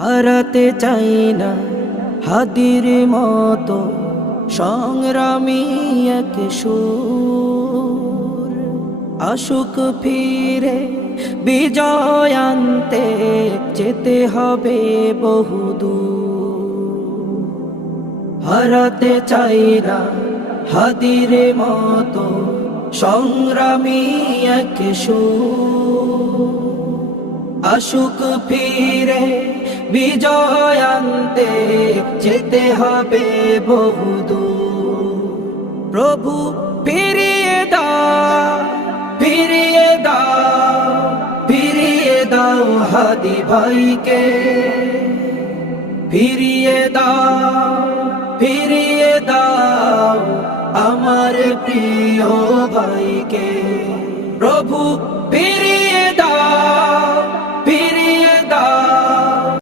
হারাতে চাই না হাদির মতো সংগ্রামী এক সুর। আসুক ফিরে বিজয় আনতে যেতে হবে বহুদূর। হারাতে চাই না হাদির মতো সংগ্রামী এক সুর। আসুক ফিরে বিজয় আনতে যেতে হবে বহুদূর। প্রভু ফিরিয়ে দাও, ফিরিয়ে দাও, ফিরিয়ে দাও হাদি ভাইকে। ফিরিয়ে দাও, ফিরিয়ে দাও আমার প্রিয় ভাইকে। প্রভু ফিরিয়ে